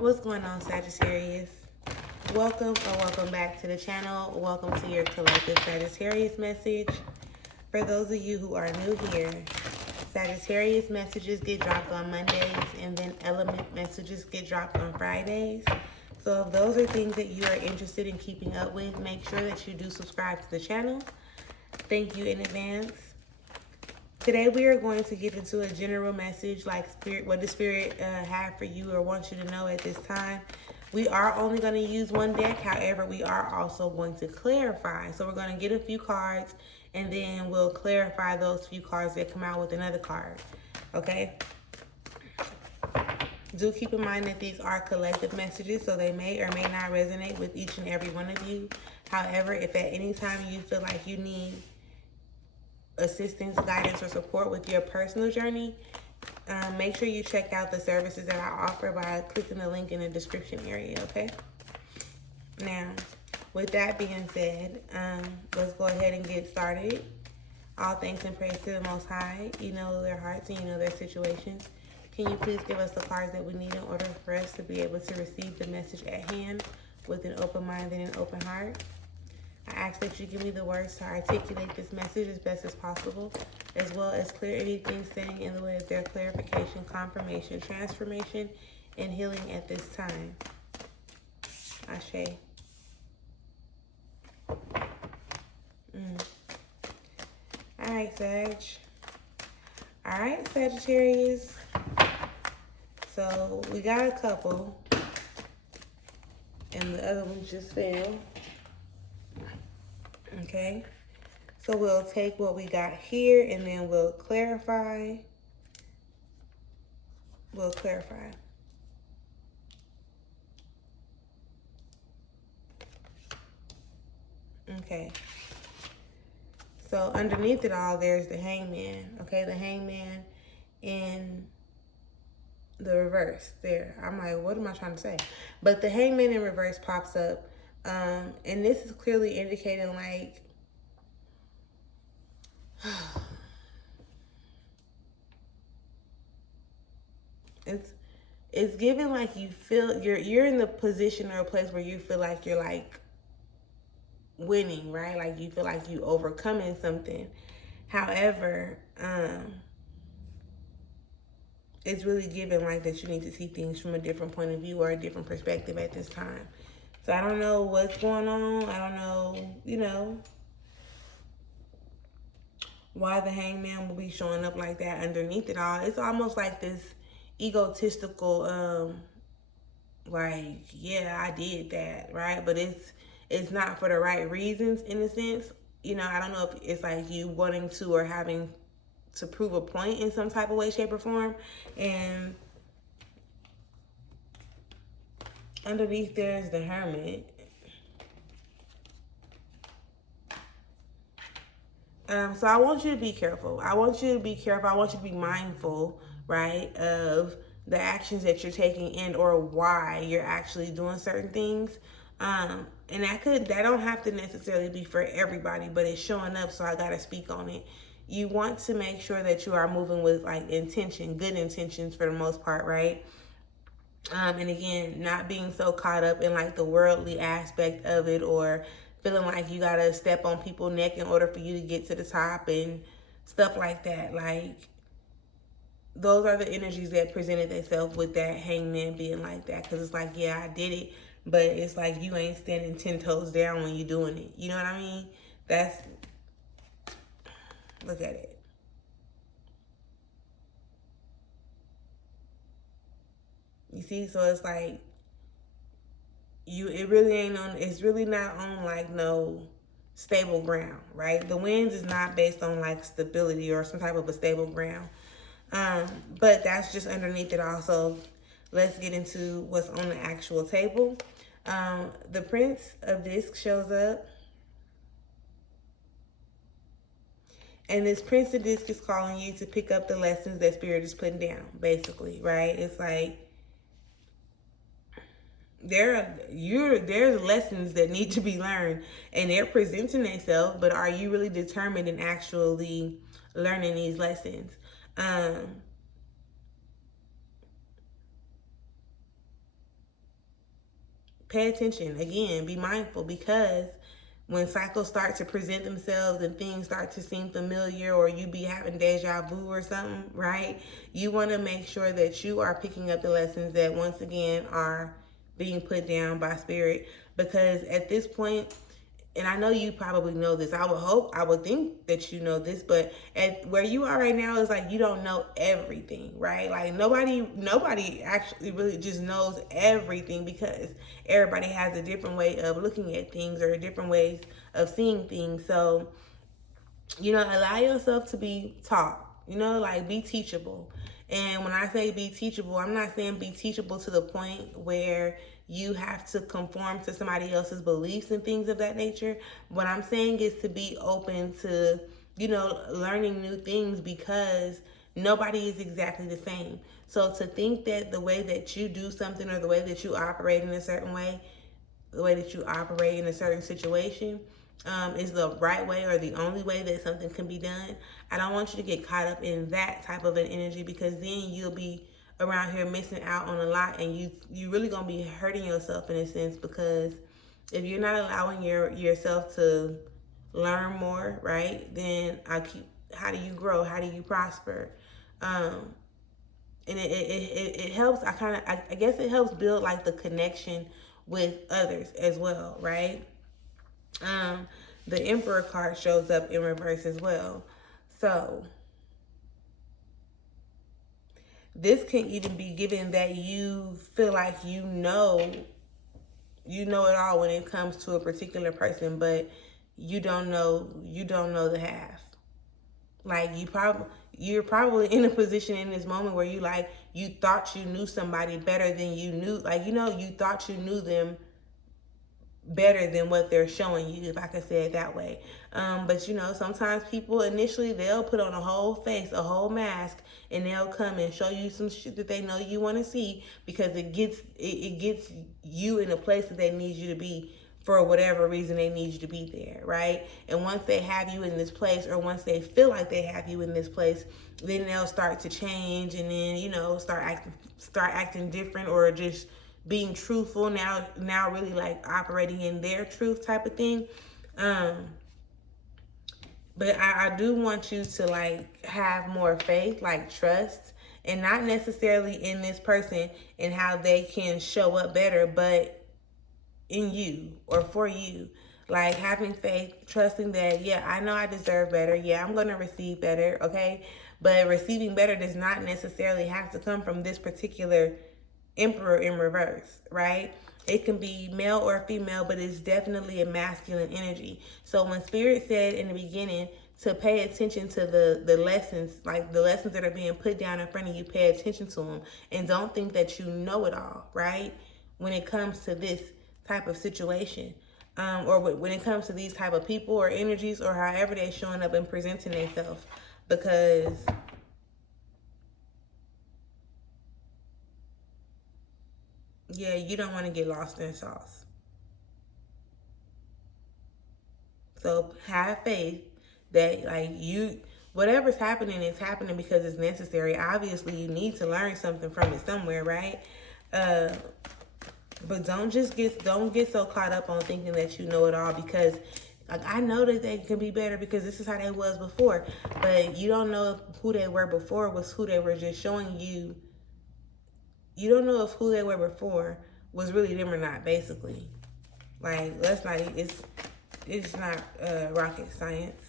What's going on, Sagittarius? Welcome back to the channel. Welcome to your collective Sagittarius message. For those of you who are new here, Sagittarius messages get dropped on Mondays, and then element messages get dropped on Fridays. So if those are things that you are interested in keeping up with, make sure that you do subscribe to the channel. Thank you in advance. Today we are going to get into a general message, like spirit, what the spirit had for you or wants you to know at this time. We are only going to use one deck. However, we are also going to clarify. So we're going to get a few cards, and then we'll clarify those few cards that come out with another card. Okay? Do keep in mind that these are collective messages, so they may or may not resonate with each and every one of you. However, if at any time you feel like you need assistance, guidance, or support with your personal journey, make sure you check out the services that I offer by clicking the link in the description area, okay? Now, with that being said, let's go ahead and get started. All thanks and praise to the Most High. You know their hearts and you know their situations. Can you please give us the cards that we need in order for us to be able to receive the message at hand with an open mind and an open heart? I ask that you give me the words to articulate this message as best as possible, as well as clear anything standing in the way of their clarification, confirmation, transformation, and healing at this time. Ashe. All right, Sag. All right, Sagittarius. So we got a couple, and the other one just fell. Okay, so we'll take what we got here and then we'll clarify. Okay, so underneath it all, there's the Hangman. Okay, the Hangman in the reverse there. I'm like, what am I trying to say? But the Hangman in reverse pops up. And this is clearly indicating like it's giving like you feel you're in the position or a place where you feel like you're like winning, right? Like you feel like you overcoming something. However, it's really giving like that you need to see things from a different point of view or a different perspective at this time. So I don't know what's going on. I don't know, why the Hangman will be showing up like that underneath it all. It's almost like this egotistical, like, yeah, I did that, right? But it's not for the right reasons in a sense. I don't know if it's like you wanting to or having to prove a point in some type of way, shape, or form. And underneath there's the Hermit. So I want you to be careful. I want you to be mindful, right, of the actions that you're taking and or why you're actually doing certain things. And that don't have to necessarily be for everybody, but it's showing up, so I gotta speak on it. You want to make sure that you are moving with like intention, good intentions for the most part, right? And again, not being so caught up in like the worldly aspect of it, or feeling like you gotta step on people's neck in order for you to get to the top and stuff like that. Like, those are the energies that presented themselves with that Hangman being like that. Because it's like, yeah, I did it, but it's like you ain't standing 10 toes down when you're doing it. You know what I mean? Look at it. You see? So it's like, it's really not on like no stable ground, right? The winds is not based on like stability or some type of a stable ground. But that's just underneath it also. Let's get into what's on the actual table. The Prince of Discs shows up. And this Prince of Discs is calling you to pick up the lessons that Spirit is putting down, basically, right? It's like, there's lessons that need to be learned, and they're presenting themselves, but are you really determined in actually learning these lessons? pay attention. Again, be mindful, because when cycles start to present themselves and things start to seem familiar, or you be having deja vu or something, right? You want to make sure that you are picking up the lessons that once again are being put down by spirit, because at this point, and I know you probably know this, I would think that you know this, but at where you are right now is like you don't know everything, right? Like nobody actually really just knows everything, because everybody has a different way of looking at things or different ways of seeing things. So, allow yourself to be taught, like be teachable. And when I say be teachable, I'm not saying be teachable to the point where you have to conform to somebody else's beliefs and things of that nature. What I'm saying is to be open to, learning new things, because nobody is exactly the same. So to think that the way that you do something, or the way that you operate in a certain way, the way that you operate in a certain situation, is the right way or the only way that something can be done. I don't want you to get caught up in that type of an energy, because then you'll be around here missing out on a lot, and you really gonna be hurting yourself in a sense, because if you're not allowing yourself to learn more, right, then how do you grow? How do you prosper? And it helps. I guess it helps build like the connection with others as well, right? um the Emperor card shows up in reverse as well. So this can even be given that you feel like it all when it comes to a particular person, but you don't know the half. Like you're probably in a position in this moment where you thought you knew somebody better than you knew, like, you thought you knew them better than what they're showing you, if I could say it that way. But sometimes people initially, they'll put on a whole face, a whole mask, and they'll come and show you some shit that they know you want to see, because it gets you in a place that they need you to be, for whatever reason they need you to be there, right? And once they have you in this place, or once they feel like they have you in this place, then they'll start to change, and then start acting different, or just being truthful now really like operating in their truth type of thing. But I do want you to like have more faith, like trust, and not necessarily in this person and how they can show up better, but in you or for you. Like having faith, trusting that, yeah, I know I deserve better. Yeah, I'm going to receive better, okay? But receiving better does not necessarily have to come from this particular Emperor in reverse, right? It can be male or female, but it's definitely a masculine energy. So when Spirit said in the beginning to pay attention to the lessons, like the lessons that are being put down in front of you, pay attention to them, and don't think that you know it all, right? When it comes to this type of situation, or when it comes to these type of people or energies, or however they're showing up and presenting themselves, because yeah, you don't want to get lost in sauce. So have faith that like whatever's happening is happening because it's necessary. Obviously, you need to learn something from it somewhere, right? But don't get so caught up on thinking that you know it all, because like I know that they can be better because this is how they was before, but you don't know if who they were before was who they were just showing you. You don't know if who they were before was really them or not, basically. Like, it's not rocket science.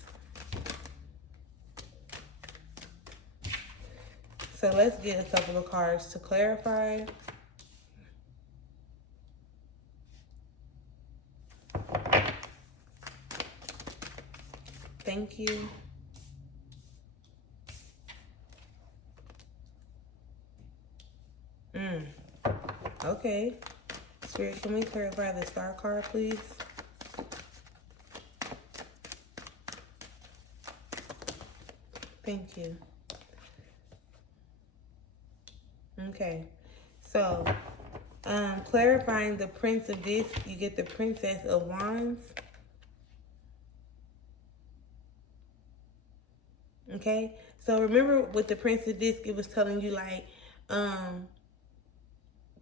So let's get a couple of cards to clarify. Thank you. Okay. Spirit, can we clarify the star card, please? Thank you. Okay. So, clarifying the Prince of Discs, you get the Princess of Wands. Okay. So remember with the Prince of Discs, it was telling you like,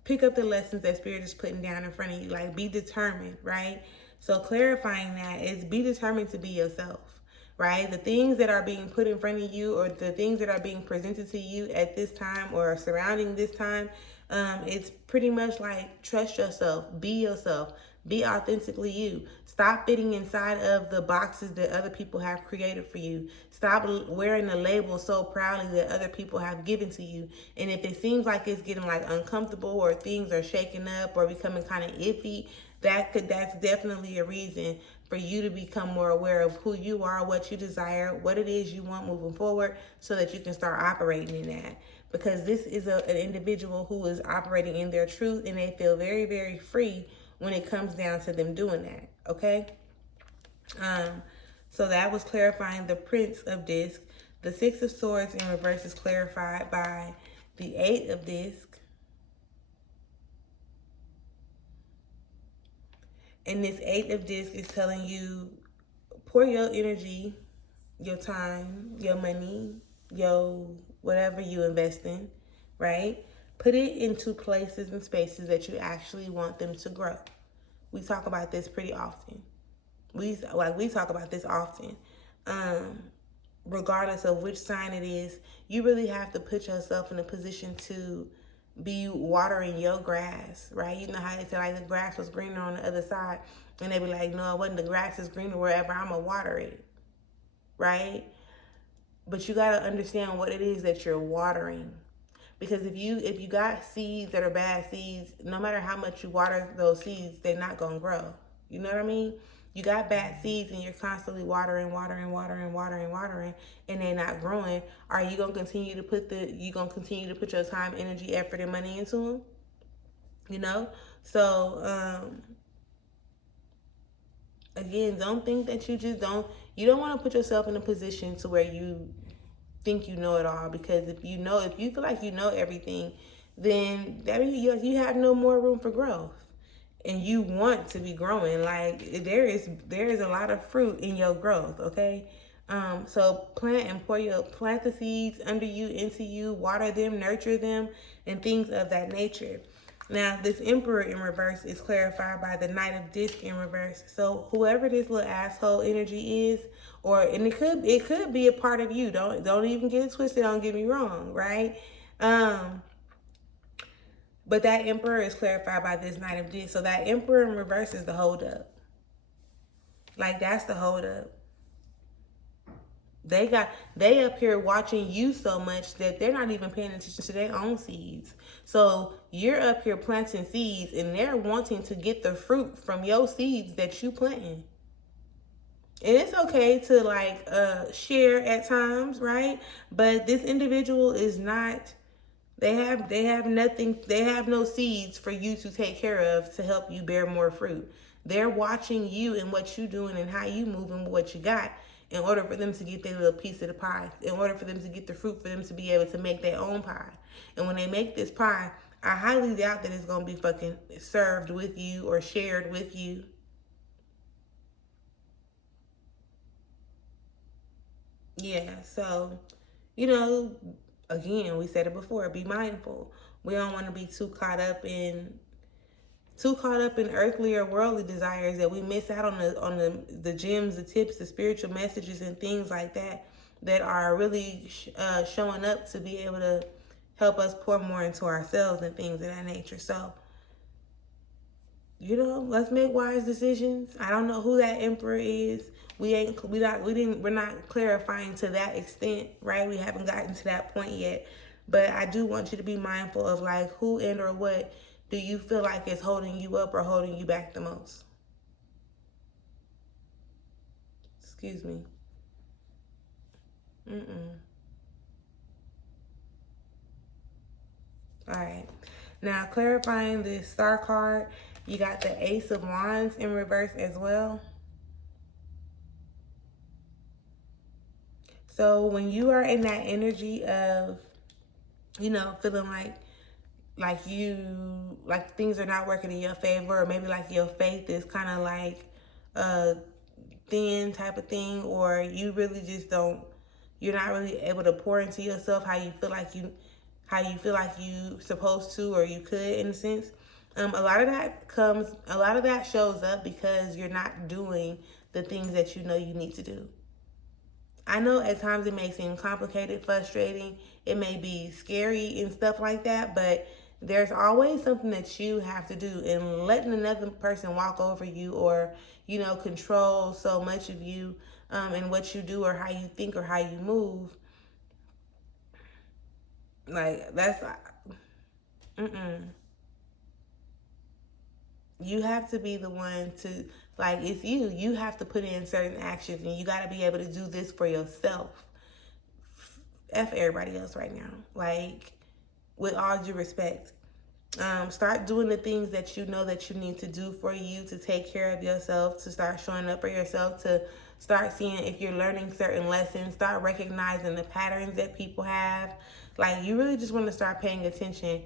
pick up the lessons that Spirit is putting down in front of you. Like, be determined, right? So clarifying that is be determined to be yourself, right? The things that are being put in front of you, or the things that are being presented to you at this time or surrounding this time, it's pretty much like, trust yourself, be yourself, be authentically you. Stop fitting inside of the boxes that other people have created for you. Stop wearing the label so proudly that other people have given to you. And if it seems like it's getting like uncomfortable, or things are shaking up or becoming kind of iffy, that's definitely a reason for you to become more aware of who you are, what you desire, what it is you want moving forward, so that you can start operating in that. Because this is an individual who is operating in their truth, and they feel very, very free when it comes down to them doing that, okay? So that was clarifying the Prince of Disc. The Six of Swords in reverse is clarified by the Eight of Disc. And this Eight of Disc is telling you, pour your energy, your time, your money, your whatever you invest in, right? Put it into places and spaces that you actually want them to grow. We talk about this pretty often. We talk about this often. Regardless of which sign it is, you really have to put yourself in a position to be watering your grass, right? You know how they say like the grass was greener on the other side, and they be like, no, it wasn't. The grass is greener wherever. I'm gonna water it, right? But you gotta understand what it is that you're watering. Because if you got seeds that are bad seeds, no matter how much you water those seeds, they're not gonna grow. You know what I mean? You got bad seeds and you're constantly watering, and they're not growing. Are you gonna continue to put your time, energy, effort, and money into them? You know? So again, don't think that you don't want to put yourself in a position to where you think you know it all. Because if you feel like you know everything, then that means you have no more room for growth. And you want to be growing. Like, there is a lot of fruit in your growth, okay? So plant the seeds under you, into you, water them, nurture them, and things of that nature. Now, this Emperor in reverse is clarified by the Knight of Disc in reverse. So whoever this little asshole energy is, and it could be a part of you. Don't even get it twisted. Don't get me wrong, right? But that Emperor is clarified by this Knight of Discs. So that Emperor in reverse is the holdup. Like, that's the holdup. They up here watching you so much that they're not even paying attention to their own seeds. So you're up here planting seeds, and they're wanting to get the fruit from your seeds that you planting. And it's okay to share at times, right? But this individual is not. They have nothing. They have no seeds for you to take care of to help you bear more fruit. They're watching you and what you doing and how you moving with what you got, in order for them to get their little piece of the pie, in order for them to get the fruit, for them to be able to make their own pie. And when they make this pie, I highly doubt that it's going to be fucking served with you or shared with you. Yeah, so, again, we said it before, be mindful. We don't want to be too caught up in earthly or worldly desires that we miss out on the gems, the tips, the spiritual messages, and things like that are really showing up to be able to help us pour more into ourselves and things of that nature. So, let's make wise decisions. I don't know who that Emperor is. We're not clarifying to that extent, right? We haven't gotten to that point yet. But I do want you to be mindful of who and or what do you feel like is holding you up or holding you back the most. Excuse me. All right. Now, clarifying the Star card, you got the Ace of Wands in reverse as well. So when you are in that energy of, feeling like things are not working in your favor, or maybe your faith is kind of thin type of thing, or you really just you're not really able to pour into yourself how you feel like how you feel like you supposed to or you could, in a sense. A lot of that shows up because you're not doing the things that you know you need to do. I know at times it may seem complicated, frustrating, it may be scary and stuff like that, but there's always something that you have to do. And letting another person walk over you or, control so much of you and what you do or how you think or how you move, like, that's, you have to be the one to, like, it's you. You have to put in certain actions and you got to be able to do this for yourself. F everybody else right now. Like, with all due respect. Start doing the things that you know that you need to do for you to take care of yourself, to start showing up for yourself, to start seeing if you're learning certain lessons, start recognizing the patterns that people have. Like, you really just want to start paying attention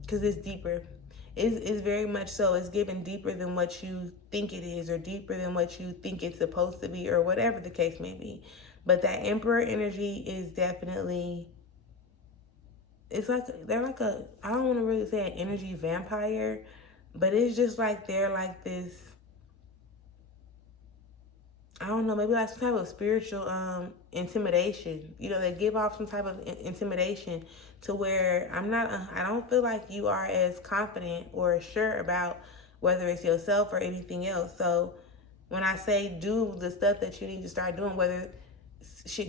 because it's deeper. It's very much so. It's given deeper than what you think it is or deeper than what you think it's supposed to be or whatever the case may be. But that Emperor energy is definitely... it's like they're like I don't want to really say an energy vampire, but it's just like they're like this, I don't know, maybe like some type of spiritual intimidation. They give off some type of intimidation to where I don't feel like you are as confident or sure about whether it's yourself or anything else. So when I say do the stuff that you need to start doing, whether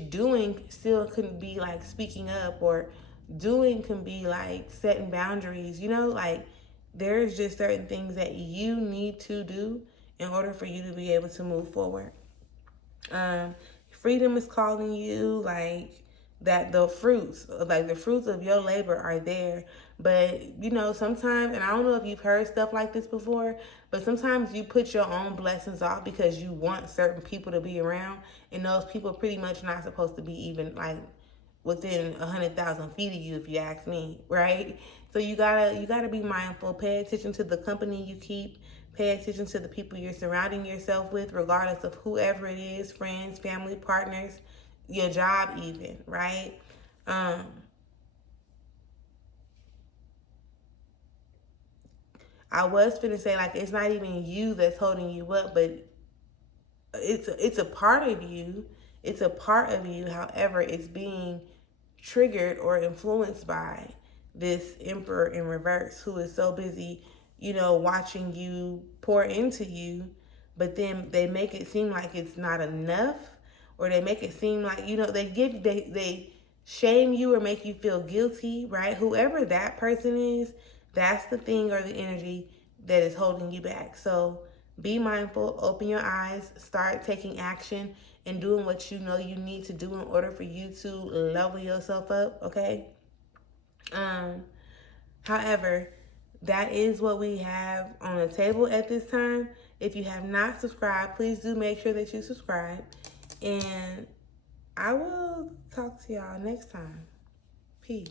doing still couldn't be like speaking up, or doing can be like setting boundaries, like there's just certain things that you need to do in order for you to be able to move forward. Freedom is calling you, like that the fruits of your labor are there. But sometimes, and I don't know if you've heard stuff like this before, but sometimes you put your own blessings off because you want certain people to be around, and those people pretty much not supposed to be even like within 100,000 feet of you, if you ask me, right? So you gotta be mindful. Pay attention to the company you keep. Pay attention to the people you're surrounding yourself with, regardless of whoever it is, friends, family, partners, your job even, right? I was finna say, like, it's not even you that's holding you up, but it's a part of you. It's a part of you. However, it's being triggered or influenced by this Emperor in reverse, who is so busy, watching you pour into you, but then they make it seem like it's not enough, or they make it seem like, they shame you or make you feel guilty, right? Whoever that person is, that's the thing or the energy that is holding you back. So be mindful, open your eyes, start taking action and doing what you know you need to do in order for you to level yourself up, okay? However, that is what we have on the table at this time. If you have not subscribed, please do make sure that you subscribe. And I will talk to y'all next time. Peace.